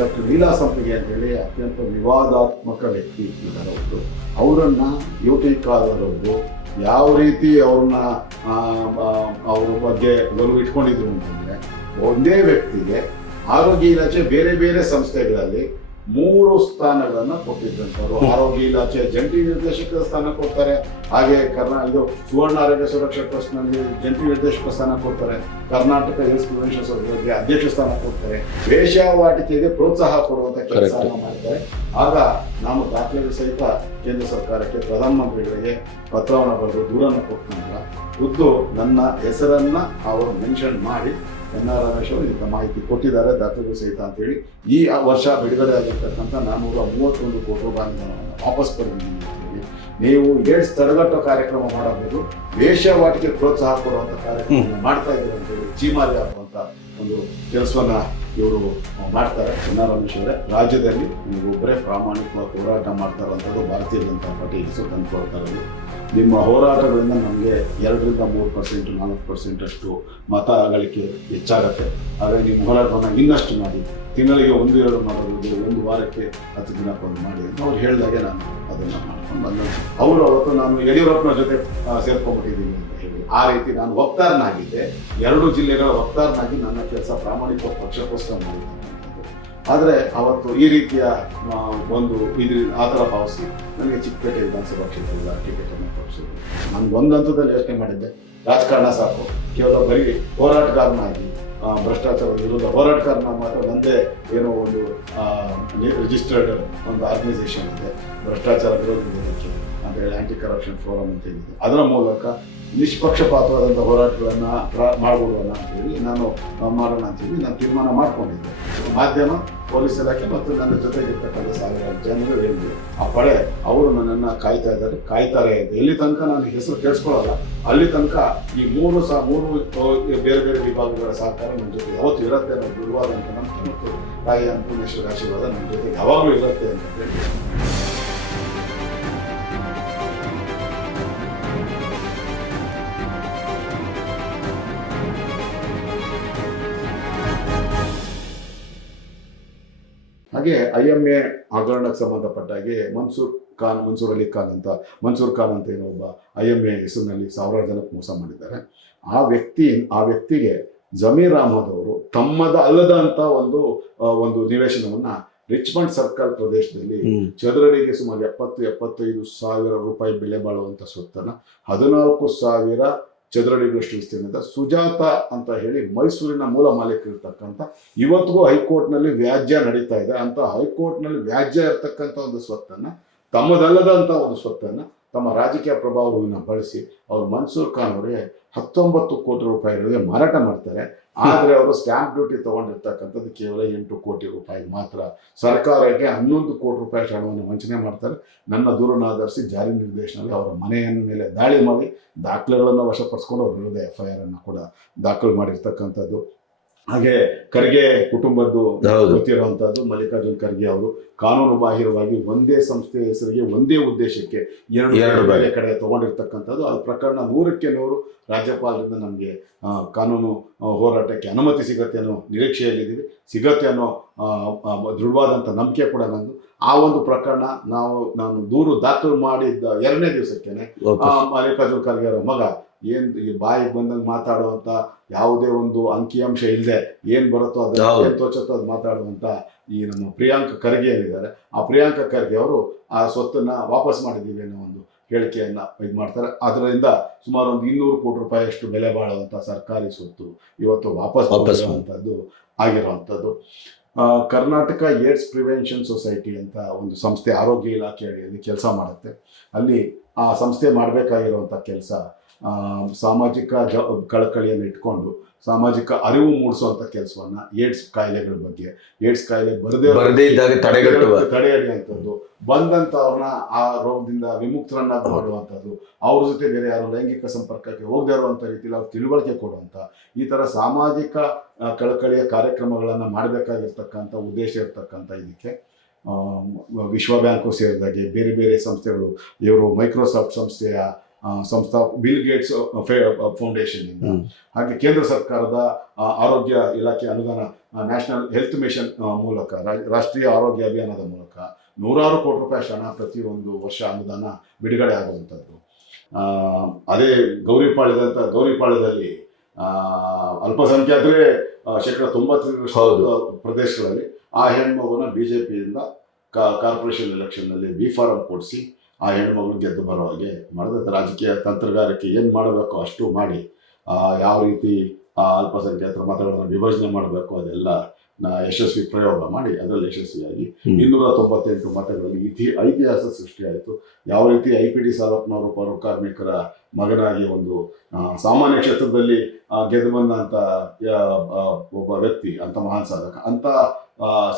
Doctor Leela ಸಂಪಿಗೆ ಅಂತೇಳಿ ಅತ್ಯಂತ ವಿವಾದಾತ್ಮಕ ವ್ಯಕ್ತಿ ಇದ್ದಾರೆ ಅವರು. ಅವರನ್ನು ಯುಟಿ ಕಾಲದವರು ಯಾವ ರೀತಿ ಅವ್ರ ಬಗ್ಗೆ ಒಲವು ಇಟ್ಕೊಂಡಿದ್ರು ಅಂತಂದರೆ, ಒಂದೇ ವ್ಯಕ್ತಿಗೆ ಆರೋಗ್ಯ ಇಲಾಖೆ ಬೇರೆ ಬೇರೆ ಸಂಸ್ಥೆಗಳಲ್ಲಿ 3 ಸ್ಥಾನಗಳನ್ನು ಕೊಟ್ಟಿದ್ದಂಥವ್ರು. ಆರೋಗ್ಯ ಇಲಾಖೆ ಜಂಟಿ ನಿರ್ದೇಶಕರ ಸ್ಥಾನ ಕೊಡ್ತಾರೆ, ಹಾಗೆ ಸುವರ್ಣ ಆರೋಗ್ಯ ಸುರಕ್ಷಾ ಟ್ರಸ್ಟ್ನಲ್ಲಿ ಜಂಟಿ ನಿರ್ದೇಶಕ ಸ್ಥಾನ ಕೊಡ್ತಾರೆ, ಕರ್ನಾಟಕ ಹೆಲ್ತ್ ಪ್ರಿವೆನ್ಷನ್ ಸೊಸೈಟಿಗೆ ಅಧ್ಯಕ್ಷ ಸ್ಥಾನ ಕೊಡ್ತಾರೆ, ವೇಶ್ಯಾವಾಟಿಕೆಗೆ ಪ್ರೋತ್ಸಾಹ ಕೊಡುವಂಥ ಕೆಲಸ ಮಾಡ್ತಾರೆ. ಆಗ ನಾನು ದಾಖಲೆಗಳು ಸಹಿತ ಕೇಂದ್ರ ಸರ್ಕಾರಕ್ಕೆ, ಪ್ರಧಾನಮಂತ್ರಿಗಳಿಗೆ ಪತ್ರವನ್ನು ಬರೆದು ದೂರನ್ನು ಕೊಟ್ಟನಂತರ ಖುದ್ದು ನನ್ನ ಹೆಸರನ್ನ ಅವರು ಮೆನ್ಷನ್ ಮಾಡಿ ಎನ್.ಆರ್. ರಮೇಶ್ ಅವರು ಇದಕ್ಕೆ ಮಾಹಿತಿ ಕೊಟ್ಟಿದ್ದಾರೆ, ದಾಖಲೆಗಳು ಸಹಿತ ಅಂತೇಳಿ. ಈ ವರ್ಷ ಬಿಡುಗಡೆ ಆಗಿರ್ತಕ್ಕಂಥ 431 ಕೋಟಿ ರೂಪಾಯಿಗಳನ್ನು ವಾಪಸ್ ಪಡೆದಿದ್ದೀನಿ ಅಂತೇಳಿ. ನೀವು ಏಡ್ಸ್ ತಡೆಗಟ್ಟೋ ಕಾರ್ಯಕ್ರಮ ಮಾಡಬಹುದು, ವೇಶ್ಯಾವಾಟಿಕೆ ಪ್ರೋತ್ಸಾಹ ಕೊಡುವಂಥ ಕಾರ್ಯಕ್ರಮ ಮಾಡ್ತಾ ಇದ್ದೀರಿ ಅಂತೇಳಿ ಚೀಮಾರಿ ಹಾಕುವಂಥ ಒಂದು ಕೆಲಸವನ್ನ ಇವರು ಮಾಡ್ತಾರೆ. ಎನ್.ಆರ್. ರಮೇಶ್ ಅವರೇ, ರಾಜ್ಯದಲ್ಲಿ ನೀವೊಬ್ಬರೇ ಪ್ರಾಮಾಣಿಕವಾಗಿ ಹೋರಾಟ ಮಾಡ್ತಾ ಇರುವಂಥದ್ದು ಭಾರತೀಯ ಜನತಾ ಪಾರ್ಟಿ ಹೆಸರು ತಂದುಕೊಳ್ತಾ ಇರೋದು. ನಿಮ್ಮ ಹೋರಾಟಗಳಿಂದ ನಮಗೆ 2-3%, 4% ಅಷ್ಟು ಮತ ಗಳಿಕೆ ಹೆಚ್ಚಾಗತ್ತೆ. ಹಾಗಾಗಿ ನಿಮ್ಮ ಹೋರಾಟವನ್ನು ಇನ್ನಷ್ಟು ಮಾಡಿ, ತಿಂಗಳಿಗೆ 1-2 ಮಾಡೋದು, 1 ವಾರಕ್ಕೆ 10 ದಿನಕ್ಕೊಂದು ಮಾಡಿ ಅಂತ ಅವ್ರು ಹೇಳಿದಾಗೆ ನಾನು ಅದನ್ನು ಮಾಡ್ಕೊಂಡು ಬಂದ. ಅವರು ಅವತ್ತು ನಾನು ಯಡಿಯೂರಪ್ಪನ ಜೊತೆ ಸೇರ್ಕೊಂಡ್ಬಿಟ್ಟಿದ್ದೀನಿ ಅಂತ ಹೇಳಿ, ಆ ರೀತಿ ನಾನು ವಕ್ತಾರನಾಗಿದ್ದೆ. 2 ಜಿಲ್ಲೆಗಳ ವಕ್ತಾರನಾಗಿ ನನ್ನ ಕೆಲಸ ಪ್ರಾಮಾಣಿಕ ಪಕ್ಷಕ್ಕೋಸ್ಕರ ಮಾಡಿದ್ದೆ. ಆದರೆ ಅವತ್ತು ಈ ರೀತಿಯ ಒಂದು ಆ ಥರ ಭಾವಿಸಿ ನನಗೆ ಚಿಕ್ಕಪೇಟೆ ವಿಧಾನಸಭಾ ಕ್ಷೇತ್ರದ ಟಿಕೆಟನ್ನು ಕೊಡಿಸಿದ್ರು. ನಾನು ಒಂದು ಹಂತದಲ್ಲಿ ಯೋಚನೆ ಮಾಡಿದ್ದೆ, ರಾಜಕಾರಣ ಸಾಕು, ಕೇವಲ ಬರೀ ಹೋರಾಟಗಾರನಾಗಿ ಭ್ರಷ್ಟಾಚಾರದ ವಿರುದ್ಧ ಹೋರಾಟಗಾರನ ಮಾತ್ರ ಒಂದೇ ಏನೋ ಒಂದು ರಿಜಿಸ್ಟರ್ಡ್ ಒಂದು ಆರ್ಗನೈಸೇಷನ್ ಇದೆ, ಭ್ರಷ್ಟಾಚಾರ ವಿರೋಧ ವೇದಿಕೆ ಅಂತೇಳಿ ಆ್ಯಂಟಿ ಕರಪ್ಷನ್ ಫೋರಮ್ ಅಂತ ಏನಿದೆ, ಅದರ ಮೂಲಕ ನಿಷ್ಪಕ್ಷಪಾತವಾದಂಥ ಹೋರಾಟಗಳನ್ನು ಮಾಡ್ಬೋದಲ್ಲ ಅಂತೇಳಿ ನಾನು ಮಾಡೋಣ ಅಂತೇಳಿ ನಾನು ತೀರ್ಮಾನ ಮಾಡ್ಕೊಂಡಿದ್ದೆ. ಮಾಧ್ಯಮ, ಪೊಲೀಸ್ ಇಲಾಖೆ ಮತ್ತು ನನ್ನ ಜೊತೆಗಿರ್ತಕ್ಕಂಥ 1000 ಜನರು ಹೇಳಿದ್ರು, ಆ ಪಡೆ ಅವರು ನನ್ನನ್ನು ಕಾಯ್ತಾರೆ ಅಂತ. ಎಲ್ಲಿ ತನಕ ನಾನು ಹೆಸರು ಕೇಳಿಸ್ಕೊಳ್ಳಲ್ಲ ಅಲ್ಲಿ ತನಕ ಈ 3 ಬೇರೆ ಬೇರೆ ವಿಭಾಗಗಳ ಸಹಕಾರ ನನ್ನ ಜೊತೆ ಯಾವತ್ತೂ ಇರುತ್ತೆ ಅನ್ನೋ ದೃಢವಾದಂಥ ನಂಬಿಕೆ ಮತ್ತು ತಾಯಿ ಅನ್ನಪೂರ್ಣೇಶ್ವರಿ ಆಶೀರ್ವಾದ ನನ್ನ ಜೊತೆ ಯಾವಾಗಲೂ ಇರುತ್ತೆ ಅಂತ ಹೇಳಿ. ಹಾಗೆ IMA ಹಗರಣಕ್ಕೆ ಸಂಬಂಧಪಟ್ಟ ಹಾಗೆ ಮನ್ಸೂರ್ ಖಾನ್ ಅಂತ ಏನೋ ಒಬ್ಬ IMA ಹೆಸರಿನಲ್ಲಿ 1000 ಜನಕ್ಕೆ ಮೋಸ ಮಾಡಿದ್ದಾರೆ. ಆ ವ್ಯಕ್ತಿಗೆ ಜಮೀರ್ ಅಹಮದ್ ಅವರು ತಮ್ಮದ ಅಲ್ಲದಂತ ಒಂದು ನಿವೇಶನವನ್ನ ರಿಚ್ಮಂಡ್ ಸರ್ಕಲ್ ಪ್ರದೇಶದಲ್ಲಿ ಚದರಡಿಗೆ ಸುಮಾರು 70-75 ಸಾವಿರ ರೂಪಾಯಿ ಬೆಲೆ ಬಾಳುವಂತ ಸ್ವತ್ತನ್ನ 14,000 ಚದರಡಿಗಳಷ್ಟು ವಿಸ್ತೀರ್ಣದ ಸುಜಾತ ಅಂತ ಹೇಳಿ ಮೈಸೂರಿನ ಮೂಲ ಮಾಲೀಕರಿರ್ತಕ್ಕಂಥ, ಇವತ್ತಿಗೂ ಹೈಕೋರ್ಟ್ನಲ್ಲಿ ವ್ಯಾಜ್ಯ ನಡೀತಾ ಇದೆ ಅಂತ ಹೈಕೋರ್ಟ್ನಲ್ಲಿ ವ್ಯಾಜ್ಯ ಇರ್ತಕ್ಕಂಥ ಒಂದು ಸ್ವತ್ತನ್ನು, ತಮ್ಮದಲ್ಲದಂಥ ಒಂದು ಸ್ವತ್ತನ್ನು ತಮ್ಮ ರಾಜಕೀಯ ಪ್ರಭಾವವನ್ನು ಬಳಸಿ ಅವರು ಮನ್ಸೂರ್ ಖಾನ್ ಅವರಿಗೆ 19 ಕೋಟಿ ರೂಪಾಯಿಗಳಿಗೆ ಮಾರಾಟ ಮಾಡ್ತಾರೆ. ಆದರೆ ಅವರು ಸ್ಟ್ಯಾಂಪ್ ಡ್ಯೂಟಿ ತಗೊಂಡಿರ್ತಕ್ಕಂಥದ್ದು ಕೇವಲ 8 ಕೋಟಿ ರೂಪಾಯಿ ಮಾತ್ರ. ಸರ್ಕಾರಕ್ಕೆ 11 ಕೋಟಿ ರೂಪಾಯಿ ಹಣವನ್ನು ವಂಚನೆ ಮಾಡ್ತಾರೆ. ನನ್ನ ದೂರನ್ನು ಆಧರಿಸಿ ಜಾರಿ ನಿರ್ದೇಶನದಲ್ಲಿ ಅವರ ಮನೆಯ ಮೇಲೆ ದಾಳಿ ಮಾಡಿ ದಾಖಲೆಗಳನ್ನು ವಶಪಡಿಸ್ಕೊಂಡು ಅವ್ರ ವಿರುದ್ಧ FIR ಅನ್ನು ಕೂಡ ದಾಖಲು ಮಾಡಿರ್ತಕ್ಕಂಥದ್ದು. ಹಾಗೆ ಖರ್ಗೆ ಕುಟುಂಬದ್ದು ಗೊತ್ತಿರುವಂತಹದ್ದು, ಮಲ್ಲಿಕಾರ್ಜುನ್ ಖರ್ಗೆ ಅವರು ಕಾನೂನು ಬಾಹಿರವಾಗಿ ಒಂದೇ ಸಂಸ್ಥೆಯ ಹೆಸರಿಗೆ ಒಂದೇ ಉದ್ದೇಶಕ್ಕೆ 2 ಬೇರೆ ಕಡೆ ತಗೊಂಡಿರ್ತಕ್ಕಂಥದ್ದು. ಆ ಪ್ರಕರಣ 100ಕ್ಕೆ 100 ರಾಜ್ಯಪಾಲರಿಂದ ನಮಗೆ ಕಾನೂನು ಹೋರಾಟಕ್ಕೆ ಅನುಮತಿ ಸಿಗತ್ತೆ ಅನ್ನೋ ನಿರೀಕ್ಷೆಯಲ್ಲಿದ್ದೀವಿ. ಸಿಗತ್ತೆ ಅನ್ನೋ ದೃಢವಾದಂಥ ನಂಬಿಕೆ ಕೂಡ ನಂದು. ಆ ಒಂದು ಪ್ರಕರಣ ನಾನು ದೂರು ದಾಖಲು ಮಾಡಿದ್ದ 2ನೇ ದಿವಸಕ್ಕೇನೆ ಮಲ್ಲಿಕಾರ್ಜುನ್ ಖರ್ಗೆ ಅವರ ಮಗ ಈ ಬಾಯಿಗೆ ಬಂದಂಗೆ ಮಾತಾಡುವಂಥ, ಯಾವುದೇ ಒಂದು ಅಂಕಿಅಂಶ ಇಲ್ಲದೆ ಏನು ಬರುತ್ತೋ ಅದು ಏನು ತೋಚತ್ತೋ ಅದು ಮಾತಾಡುವಂಥ ಈ ನಮ್ಮ ಪ್ರಿಯಾಂಕ ಖರ್ಗೆ ಏನಿದ್ದಾರೆ, ಆ ಪ್ರಿಯಾಂಕ ಖರ್ಗೆ ಅವರು ಆ ಸ್ವತ್ತನ್ನು ವಾಪಸ್ ಮಾಡಿದ್ದೀವಿ ಅನ್ನೋ ಒಂದು ಹೇಳಿಕೆಯನ್ನು ಮಾಡ್ತಾರೆ. ಅದರಿಂದ ಸುಮಾರು ಒಂದು 200 ಕೋಟಿ ರೂಪಾಯಿಯಷ್ಟು ಬೆಲೆ ಬಾಳುವಂಥ ಸರ್ಕಾರಿ ಸ್ವತ್ತು ಇವತ್ತು ವಾಪಸ್ ಆಗಿರುವಂಥದ್ದು. ಕರ್ನಾಟಕ ಏಡ್ಸ್ ಪ್ರಿವೆನ್ಷನ್ ಸೊಸೈಟಿ ಅಂತ ಒಂದು ಸಂಸ್ಥೆ ಆರೋಗ್ಯ ಇಲಾಖೆ ಅಡಿಯಲ್ಲಿ ಕೆಲಸ ಮಾಡುತ್ತೆ. ಅಲ್ಲಿ ಆ ಸಂಸ್ಥೆ ಮಾಡಬೇಕಾಗಿರುವಂಥ ಕೆಲಸ ಸಾಮಾಜಿಕ ಕಳಕಳಿಯನ್ನು ಇಟ್ಕೊಂಡು ಸಾಮಾಜಿಕ ಅರಿವು ಮೂಡಿಸುವಂಥ ಕೆಲಸವನ್ನು ಏಡ್ಸ್ ಕಾಯಿಲೆಗಳ ಬಗ್ಗೆ, ಏಡ್ಸ್ ಕಾಯಿಲೆ ಬರದೇ ಇದ್ದಾಗ ತಡೆಹಿಡಿಯುವಂಥದ್ದು, ಬಂದಂಥವ್ರನ್ನ ಆ ರೋಗದಿಂದ ವಿಮುಕ್ತರನ್ನ ಮಾಡುವಂಥದ್ದು, ಅವ್ರ ಜೊತೆ ಬೇರೆ ಯಾರು ಲೈಂಗಿಕ ಸಂಪರ್ಕಕ್ಕೆ ಹೋಗದೇ ಇರುವಂಥ ರೀತಿಯಲ್ಲಿ ಅವ್ರು ತಿಳುವಳಿಕೆ ಕೊಡುವಂಥ ಈ ಥರ ಸಾಮಾಜಿಕ ಕಳಕಳಿಯ ಕಾರ್ಯಕ್ರಮಗಳನ್ನು ಮಾಡಬೇಕಾಗಿರ್ತಕ್ಕಂಥ ಉದ್ದೇಶ ಇರ್ತಕ್ಕಂಥ ಇದಕ್ಕೆ ವಿಶ್ವ ಬ್ಯಾಂಕು ಸೇರಿದಾಗೆ ಬೇರೆ ಬೇರೆ ಸಂಸ್ಥೆಗಳು, ಇವರು ಮೈಕ್ರೋಸಾಫ್ಟ್ ಸಂಸ್ಥೆಯ ಸಂಸ್ಥಾ ಬಿಲ್ ಗೇಟ್ಸ್ ಫೌಂಡೇಶನ್ ಇಂದ, ಹಾಗೆ ಕೇಂದ್ರ ಸರ್ಕಾರದ ಆರೋಗ್ಯ ಇಲಾಖೆ ಅನುದಾನ ನ್ಯಾಷನಲ್ ಹೆಲ್ತ್ ಮಿಷನ್ ಮೂಲಕ, ರಾಷ್ಟ್ರೀಯ ಆರೋಗ್ಯ ಅಭಿಯಾನದ ಮೂಲಕ ನೂರಾರು ಕೋಟಿ ರೂಪಾಯಿ ಹಣ ಪ್ರತಿಯೊಂದು ವರ್ಷ ಅನುದಾನ ಬಿಡುಗಡೆ ಆಗುವಂಥದ್ದು. ಅದೇ ಗೌರಿಪಾಳ್ಯದಲ್ಲಿ ಅಲ್ಪಸಂಖ್ಯಾತರೇ 90% ಪ್ರದೇಶಗಳಲ್ಲಿ ಆ ಹೆಣ್ಮಗುನ ಬಿಜೆಪಿಯಿಂದ ಕಾರ್ಪೊರೇಷನ್ ಎಲೆಕ್ಷನ್ನಲ್ಲಿ ಬಿ ಫಾರಂ ಕೊಡಿಸಿ ಆ ಹೆಣ್ಮಗಳು ಗೆದ್ದು ಬರೋ ಹಾಗೆ ಮಾಡಿದ ರಾಜಕೀಯ ತಂತ್ರಗಾರಿಕೆ ಏನು ಮಾಡಬೇಕು ಅಷ್ಟು ಮಾಡಿ ಯಾವ ರೀತಿ ಆ ಅಲ್ಪಸಂಖ್ಯಾತರ ಮತಗಳನ್ನು ವಿಭಜನೆ ಮಾಡಬೇಕು ಅದೆಲ್ಲ ಯಶಸ್ವಿ ಪ್ರಯೋಗ ಮಾಡಿ ಅದರಲ್ಲಿ ಯಶಸ್ವಿಯಾಗಿ 298 ಮತಗಳಲ್ಲಿ ಐತಿಹಾಸ ಸೃಷ್ಟಿಯಾಯಿತು. ಯಾವ ರೀತಿ IPD ಸಾಲಪ್ಪನವರು ಪೌರ ಕಾರ್ಮಿಕರ ಮಗನಾಗಿ ಒಂದು ಸಾಮಾನ್ಯ ಕ್ಷೇತ್ರದಲ್ಲಿ ಗೆದ್ದು ಬಂದಂಥ ಒಬ್ಬ ವ್ಯಕ್ತಿ, ಅಂತ ಮಹಾನ್ ಸಾಧಕ, ಅಂತ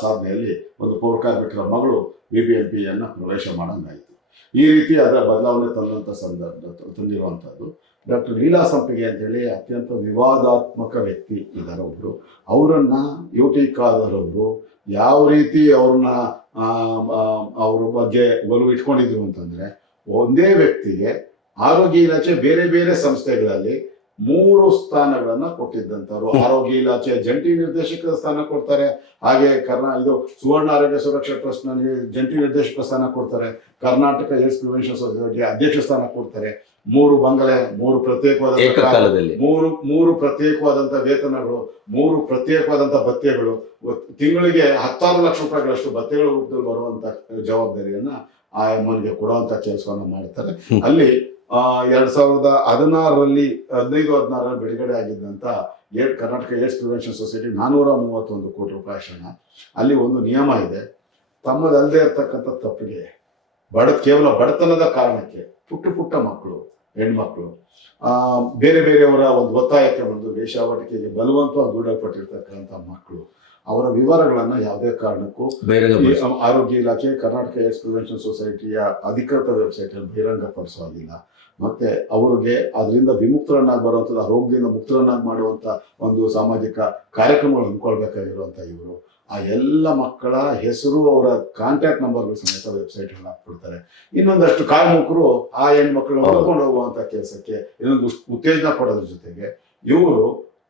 ಸಾಧನೆಯಲ್ಲಿ ಒಂದು ಪೌರ ಕಾರ್ಮಿಕರ ಮಗಳು BBMPಯನ್ನು ಪ್ರವೇಶ ಮಾಡಂಗಾಯಿತು. ಈ ರೀತಿ ಅದರ ಬದಲಾವಣೆ ತಂದಿರುವಂಥದ್ದು ಡಾಕ್ಟರ್ ಲೀಲಾ ಸಂಪಿಗೆ ಅಂತೇಳಿ ಅತ್ಯಂತ ವಿವಾದಾತ್ಮಕ ವ್ಯಕ್ತಿ ಇದ್ದಾರೆ ಒಬ್ರು. ಅವರನ್ನ UT ಖಾದರ್ ಅವರು ಯಾವ ರೀತಿ ಅವ್ರ ಬಗ್ಗೆ ಒಲವು ಇಟ್ಕೊಂಡಿದ್ರು ಅಂತಂದ್ರೆ, ಒಂದೇ ವ್ಯಕ್ತಿಗೆ ಆರೋಗ್ಯ ಇಲಾಖೆ ಬೇರೆ ಬೇರೆ ಸಂಸ್ಥೆಗಳಲ್ಲಿ 3 ಸ್ಥಾನಗಳನ್ನ ಕೊಟ್ಟಿದ್ದಂಥವ್ರು. ಆರೋಗ್ಯ ಇಲಾಖೆ ಜಂಟಿ ನಿರ್ದೇಶಕರ ಸ್ಥಾನ ಕೊಡ್ತಾರೆ, ಹಾಗೆ ಇದು ಸುವರ್ಣ ಆರೋಗ್ಯ ಸುರಕ್ಷಾ ಟ್ರಸ್ಟ್ ನಲ್ಲಿ ಜಂಟಿ ನಿರ್ದೇಶಕ ಸ್ಥಾನ ಕೊಡ್ತಾರೆ, ಕರ್ನಾಟಕ ಏಡ್ಸ್ ಪ್ರಿವೆನ್ಷನ್ ಸೊಸೈಟಿ ಅಧ್ಯಕ್ಷ ಸ್ಥಾನ ಕೊಡ್ತಾರೆ. 3 ಬಂಗಲೆ, 3 ಪ್ರತ್ಯೇಕವಾದ ಮೂರು ಪ್ರತ್ಯೇಕವಾದಂಥ ವೇತನಗಳು, 3 ಪ್ರತ್ಯೇಕವಾದಂಥ ಭತ್ಯೆಗಳು, ತಿಂಗಳಿಗೆ 16 ಲಕ್ಷ ರೂಪಾಯಿಗಳಷ್ಟು ಭತ್ಯೆಗಳ ರೂಪದಲ್ಲಿ ಬರುವಂತ ಜವಾಬ್ದಾರಿಯನ್ನ ಆ ಅಮ್ಮನಿಗೆ ಕೊಡುವಂತ ಕೆಲಸವನ್ನ ಮಾಡ್ತಾರೆ. ಅಲ್ಲಿ 2016ರಲ್ಲಿ 15-16 ಬಿಡುಗಡೆ ಆಗಿದ್ದಂತ ಕರ್ನಾಟಕ ಏಡ್ಸ್ ಪ್ರಿವೆನ್ಷನ್ ಸೊಸೈಟಿ 431 ಕೋಟಿ ರೂಪಾಯಿ ಹಣ. ಅಲ್ಲಿ ಒಂದು ನಿಯಮ ಇದೆ, ತಮ್ಮದಲ್ಲದೆ ಇರ್ತಕ್ಕಂಥ ತಪ್ಪಿಗೆ ಕೇವಲ ಬಡತನದ ಕಾರಣಕ್ಕೆ ಪುಟ್ಟ ಮಕ್ಕಳು, ಹೆಣ್ಮಕ್ಳು ಬೇರೆ ಬೇರೆಯವರ ಒಂದು ಒತ್ತಾಯಕ್ಕೆ ಬಂದು ವೇಶ್ಯಾವಾಟಿಕೆಗೆ ಬಲವಂತವಾಗಿ ದೂಡಲ್ಪಟ್ಟಿರ್ತಕ್ಕಂಥ ಮಕ್ಕಳು, ಅವರ ವಿವರಗಳನ್ನ ಯಾವುದೇ ಕಾರಣಕ್ಕೂ ಆರೋಗ್ಯ ಇಲಾಖೆ ಕರ್ನಾಟಕ ಏಡ್ಸ್ ಪ್ರಿವೆನ್ಷನ್ ಸೊಸೈಟಿಯ ಅಧಿಕೃತ ವೆಬ್ಸೈಟ್ ಅಲ್ಲಿ ಬಹಿರಂಗಪಡಿಸೋದಿಲ್ಲ. ಮತ್ತೆ ಅವರಿಗೆ ಅದರಿಂದ ವಿಮುಕ್ತರನ್ನಾಗಿ ಬರುವಂಥದ್ದು, ಆ ರೋಗದಿಂದ ಮುಕ್ತರನ್ನಾಗಿ ಮಾಡುವಂತ ಒಂದು ಸಾಮಾಜಿಕ ಕಾರ್ಯಕ್ರಮಗಳು ಹಮ್ಮಿಕೊಳ್ಬೇಕಾಗಿರುವಂತ ಇವರು ಆ ಎಲ್ಲ ಮಕ್ಕಳ ಹೆಸರು, ಅವರ ಕಾಂಟ್ಯಾಕ್ಟ್ ನಂಬರ್ಗಳು ಸಮೇತ ವೆಬ್ಸೈಟ್ ಅಲ್ಲಿ ಹಾಕ್ಬಿಡ್ತಾರೆ. ಇನ್ನೊಂದಷ್ಟು ಕಾಲ್ಮುಖರು ಆ ಹೆಣ್ಮಕ್ಳು ಹೊಡ್ಕೊಂಡು ಹೋಗುವಂತ ಕೆಲಸಕ್ಕೆ ಇನ್ನೊಂದು ಉತ್ತೇಜನ ಕೊಡೋದ್ರ ಜೊತೆಗೆ ಇವರು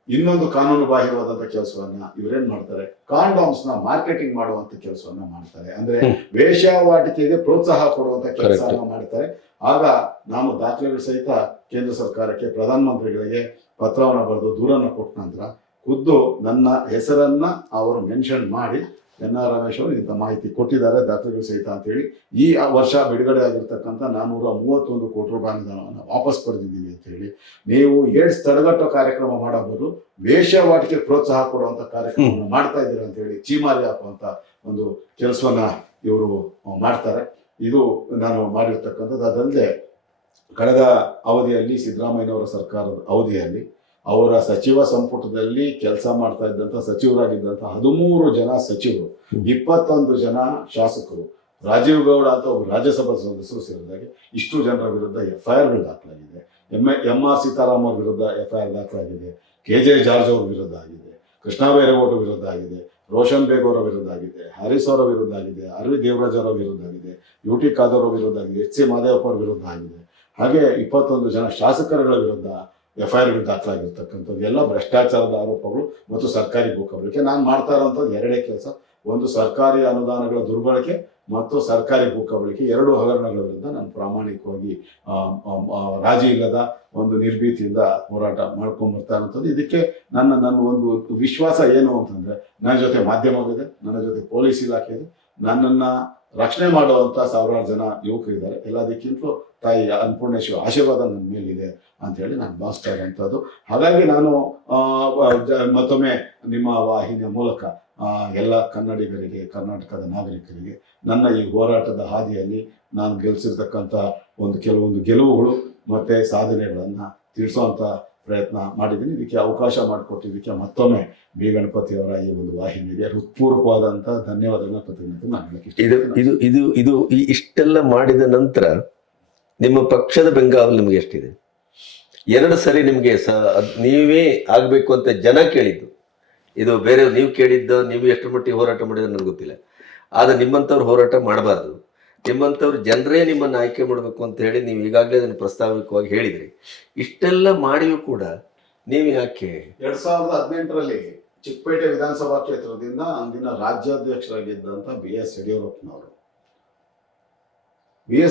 ಇನ್ನೊಂದು ಕಾನೂನು ಬಾಹಿರವಾದಂತ ಕೆಲಸವನ್ನ ಇವರೇನ್ ಮಾಡ್ತಾರೆ, ಕಾಂಡಾಮ್ಸ್ ನ ಮಾರ್ಕೆಟಿಂಗ್ ಮಾಡುವಂತ ಕೆಲಸವನ್ನ ಮಾಡ್ತಾರೆ. ಅಂದ್ರೆ ವೇಶ್ಯಾವಾಟಿಕೆಗೆ ಪ್ರೋತ್ಸಾಹ ಕೊಡುವಂತ ಕೆಲಸವನ್ನ ಮಾಡ್ತಾರೆ. ಆಗ ನಾನು ದಾಖಲೆಗಳು ಸಹಿತ ಕೇಂದ್ರ ಸರ್ಕಾರಕ್ಕೆ, ಪ್ರಧಾನಮಂತ್ರಿಗಳಿಗೆ ಪತ್ರವನ್ನು ಬರೆದು ದೂರನ್ನು ಕೊಟ್ಟ ನಂತರ ಖುದ್ದು ನನ್ನ ಹೆಸರನ್ನ ಅವರು ಮೆನ್ಷನ್ ಮಾಡಿ NR ರಮೇಶ್ ಅವರು ಇಂಥ ಮಾಹಿತಿ ಕೊಟ್ಟಿದ್ದಾರೆ ದಾಖಲೆಗಳು ಸಹಿತ ಅಂತೇಳಿ ಈ ವರ್ಷ ಬಿಡುಗಡೆ ಆಗಿರ್ತಕ್ಕಂಥ 431 ಕೋಟಿ ರೂಪಾಯಿ ಅನುದಾನವನ್ನು ವಾಪಸ್ ಪಡೆದಿದ್ದೀವಿ ಅಂತ ಹೇಳಿ, ನೀವು ಏಡ್ಸ್ ತಡೆಗಟ್ಟೋ ಕಾರ್ಯಕ್ರಮ ಮಾಡಬಹುದು, ವೇಶ್ಯಾವಾಟಿಕೆ ಪ್ರೋತ್ಸಾಹ ಕೊಡುವಂತ ಕಾರ್ಯಕ್ರಮವನ್ನು ಮಾಡ್ತಾ ಇದ್ದೀರಾ ಅಂತ ಹೇಳಿ ಚೀಮಾರಿ ಹಾಕುವಂತ ಒಂದು ಕೆಲಸವನ್ನ ಇವರು ಮಾಡ್ತಾರೆ. ಇದು ನಾನು ಮಾಡಿರ್ತಕ್ಕಂಥದ್ದು. ಅದಲ್ಲದೆ ಕಳೆದ ಅವಧಿಯಲ್ಲಿ ಸಿದ್ದರಾಮಯ್ಯನವರ ಸರ್ಕಾರದ ಅವಧಿಯಲ್ಲಿ ಅವರ ಸಚಿವ ಸಂಪುಟದಲ್ಲಿ ಕೆಲಸ ಮಾಡ್ತಾ ಇದ್ದಂಥ ಸಚಿವರಾಗಿದ್ದಂಥ 13 ಜನ ಸಚಿವರು, 21 ಜನ ಶಾಸಕರು, ರಾಜೀವ್ ಗೌಡ ಅಂತ ಒಬ್ಬರು ರಾಜ್ಯಸಭಾ ಸದಸ್ಯರು ಸೇರಿದಾಗೆ ಇಷ್ಟು ಜನರ ವಿರುದ್ಧ FIRಗಳು ದಾಖಲಾಗಿದೆ. MR ಸೀತಾರಾಮ್ ಅವ್ರ ವಿರುದ್ಧ FIR ದಾಖಲಾಗಿದೆ, KJ ಜಾರ್ಜ್ ಅವ್ರ ವಿರುದ್ಧ ಆಗಿದೆ, ಕೃಷ್ಣ ಬೈರೇಗೌಡ ವಿರುದ್ಧ ಆಗಿದೆ, ರೋಷನ್ ಬೇಗ್ ಅವರ ವಿರುದ್ಧ ಆಗಿದೆ, ಹರೀಶ್ ಅವರ ವಿರುದ್ಧ ಆಗಿದೆ, RV ದೇವರಾಜ್ ಅವರ ವಿರುದ್ಧ ಆಗಿದೆ, UT ಖಾದರ್ ಅವರ ವಿರುದ್ಧ ಆಗಿದೆ, HC ಮಾದೇವಪ್ಪ ಅವರ ವಿರುದ್ಧ ಆಗಿದೆ. ಹಾಗೆ 21 ಜನ ಶಾಸಕರುಗಳ ವಿರುದ್ಧ FIRಗಳು ದಾಖಲಾಗಿರ್ತಕ್ಕಂಥದ್ದು. ಎಲ್ಲ ಭ್ರಷ್ಟಾಚಾರದ ಆರೋಪಗಳು ಮತ್ತು ಸರ್ಕಾರಿ ಭೂಕಬಳಿಕೆ. ನಾನು ಮಾಡ್ತಾ ಇರೋಂಥದ್ದು 2 ಕೆಲಸ, ಒಂದು ಸರ್ಕಾರಿ ಅನುದಾನಗಳ ದುರ್ಬಳಕೆ ಮತ್ತು ಸರ್ಕಾರಿ ಭೂಕಬಳಿಕೆ, 2 ಹಗರಣಗಳ ವಿರುದ್ಧ ನಾನು ಪ್ರಾಮಾಣಿಕವಾಗಿ ರಾಜಿ ಇಲ್ಲದ ಒಂದು ನಿರ್ಭೀತಿಯಿಂದ ಹೋರಾಟ ಮಾಡ್ಕೊಂಡ್ ಬರ್ತಾ ಇರೋಂಥದ್ದು. ಇದಕ್ಕೆ ನನ್ನ ಒಂದು ವಿಶ್ವಾಸ ಏನು ಅಂತಂದ್ರೆ, ನನ್ನ ಜೊತೆ ಮಾಧ್ಯಮವಿದೆ, ನನ್ನ ಜೊತೆ ಪೊಲೀಸ್ ಇಲಾಖೆ ಇದೆ, ನನ್ನನ್ನ ರಕ್ಷಣೆ ಮಾಡುವಂತ 1000 ಜನ ಯುವಕರಿದ್ದಾರೆ. ಎಲ್ಲದಕ್ಕಿಂತಲೂ ತಾಯಿ ಅನ್ನಪೂರ್ಣೇಶ್ವರಿ ಆಶೀರ್ವಾದ ನನ್ನ ಮೇಲಿದೆ ಅಂತ ಹೇಳಿ ನಾನು ಭಾವಿಸ್ತಾ ಇರುವಂಥದ್ದು. ಹಾಗಾಗಿ ನಾನು ಮತ್ತೊಮ್ಮೆ ನಿಮ್ಮ ವಾಹಿನಿಯ ಮೂಲಕ ಎಲ್ಲ ಕನ್ನಡಿಗರಿಗೆ, ಕರ್ನಾಟಕದ ನಾಗರಿಕರಿಗೆ ನನ್ನ ಈ ಹೋರಾಟದ ಹಾದಿಯಲ್ಲಿ ನಾನು ಗೆಲ್ಲಿಸಿರ್ತಕ್ಕಂಥ ಕೆಲವೊಂದು ಗೆಲುವುಗಳು ಮತ್ತೆ ಸಾಧನೆಗಳನ್ನ ತಿಳಿಸುವಂತ ಪ್ರಯತ್ನ ಮಾಡಿದ್ದೀನಿ. ಇದಕ್ಕೆ ಅವಕಾಶ ಮಾಡಿಕೊಟ್ಟಿದ್ದಕ್ಕೆ ಮತ್ತೊಮ್ಮೆ ಬಿ ಗಣಪತಿ ಅವರ ಈ ಒಂದು ವಾಹಿನಿಗೆ ಹೃತ್ಪೂರ್ವಕವಾದಂಥ ಧನ್ಯವಾದಗಳನ್ನ ಕೃತಜ್ಞತೆ ನಾನು ಹೇಳಕ್ಕೆ ಇದು ಇಷ್ಟೆಲ್ಲ ಮಾಡಿದ ನಂತರ ನಿಮ್ಮ ಪಕ್ಷದ ಬೆಂಗಾವಲು ನಿಮ್ಗೆ ಎಷ್ಟಿದೆ? 2 ಸರಿ ನಿಮ್ಗೆ ನೀವೇ ಆಗ್ಬೇಕು ಅಂತ ಜನ ಕೇಳಿದ್ದು, ಇದು ಬೇರೆ ನೀವು ಕೇಳಿದ್ದು, ನೀವು ಎಷ್ಟು ಮಟ್ಟಿಗೆ ಹೋರಾಟ ಮಾಡಿದ್ರೆ ನನಗೆ ಗೊತ್ತಿಲ್ಲ. ಆದ್ರೆ ನಿಮ್ಮಂಥವ್ರು ಹೋರಾಟ ಮಾಡಬಾರ್ದು. ನಿಮ್ಮಂಥವ್ರು ಜನರೇ ನಿಮ್ಮನ್ನು ಆಯ್ಕೆ ಮಾಡಬೇಕು ಅಂತ ಹೇಳಿ ನೀವು ಈಗಾಗಲೇ ಅದನ್ನು ಪ್ರಸ್ತಾವಿಕವಾಗಿ ಹೇಳಿದ್ರಿ. ಇಷ್ಟೆಲ್ಲ ಮಾಡಿಯೂ ಕೂಡ ನೀವು ಯಾಕೆ 2018ರಲ್ಲಿ ಚಿಕ್ಕಪೇಟೆ ವಿಧಾನಸಭಾ ಕ್ಷೇತ್ರದಿಂದ ಅಂದಿನ ರಾಜ್ಯಾಧ್ಯಕ್ಷರಾಗಿದ್ದಂಥ ಬಿ ಎಸ್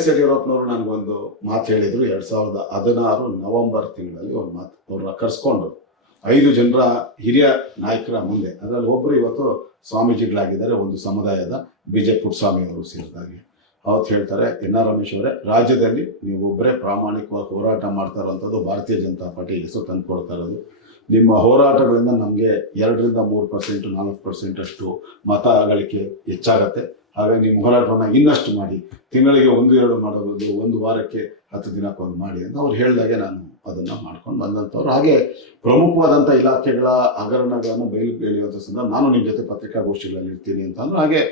ಯಡಿಯೂರಪ್ಪನವರು ನನಗೊಂದು ಮಾತು ಹೇಳಿದ್ರು. 2016 ನವೆಂಬರ್ ತಿಂಗಳಲ್ಲಿ ಒಂದು ಮಾತು, ಅವ್ರನ್ನ ಕರ್ಸ್ಕೊಂಡು 5 ಜನರ ಹಿರಿಯ ನಾಯಕರ ಮುಂದೆ, ಅದರಲ್ಲಿ ಒಬ್ಬರು ಇವತ್ತು ಸ್ವಾಮೀಜಿಗಳಾಗಿದ್ದಾರೆ, ಒಂದು ಸಮುದಾಯದ BJ ಪುಟ್ಟಸ್ವಾಮಿ ಅವರು ಸೇರಿದಾಗೆ. ಅವತ್ತು ಹೇಳ್ತಾರೆ, ಎನ್ ಆರ್ ರಮೇಶ್ ಅವರೇ, ರಾಜ್ಯದಲ್ಲಿ ನೀವೊಬ್ಬರೇ ಪ್ರಾಮಾಣಿಕವಾಗಿ ಹೋರಾಟ ಮಾಡ್ತಾ ಇರೋಂಥದ್ದು ಭಾರತೀಯ ಜನತಾ ಪಾರ್ಟಿ ಹೆಸರು ತಂದು ಕೊಡ್ತಾ ಇರೋದು. ನಿಮ್ಮ ಹೋರಾಟಗಳಿಂದ ನಮಗೆ 2-3%, 4% ಅಷ್ಟು ಮತ ಗಳಿಕೆ ಹೆಚ್ಚಾಗತ್ತೆ. ಹಾಗಾಗಿ ನಿಮ್ಮ ಹೋರಾಟವನ್ನು ಇನ್ನಷ್ಟು ಮಾಡಿ, ತಿಂಗಳಿಗೆ 1-2 ಮಾಡೋದು, ಒಂದು ವಾರಕ್ಕೆ 10 ದಿನಕ್ಕೊಂದು ಮಾಡಿ ಅಂತ ಅವ್ರು ಹೇಳಿದಾಗೆ ನಾನು ಅದನ್ನು ಮಾಡ್ಕೊಂಡು ಬಂದಂಥವ್ರು. ಹಾಗೆ ಪ್ರಮುಖವಾದಂಥ ಇಲಾಖೆಗಳ ಹಗರಣಗಳನ್ನು ಬಯಲಿಗೆ ಎಳೆಯುವಂಥ ಸಂದರ್ಭ ನಾನು ನಿಮ್ಮ ಜೊತೆ ಪತ್ರಿಕಾಗೋಷ್ಠಿಗಳಲ್ಲಿ ಇರ್ತೀನಿ ಅಂತ ಅಂದರು. ಹಾಗೆ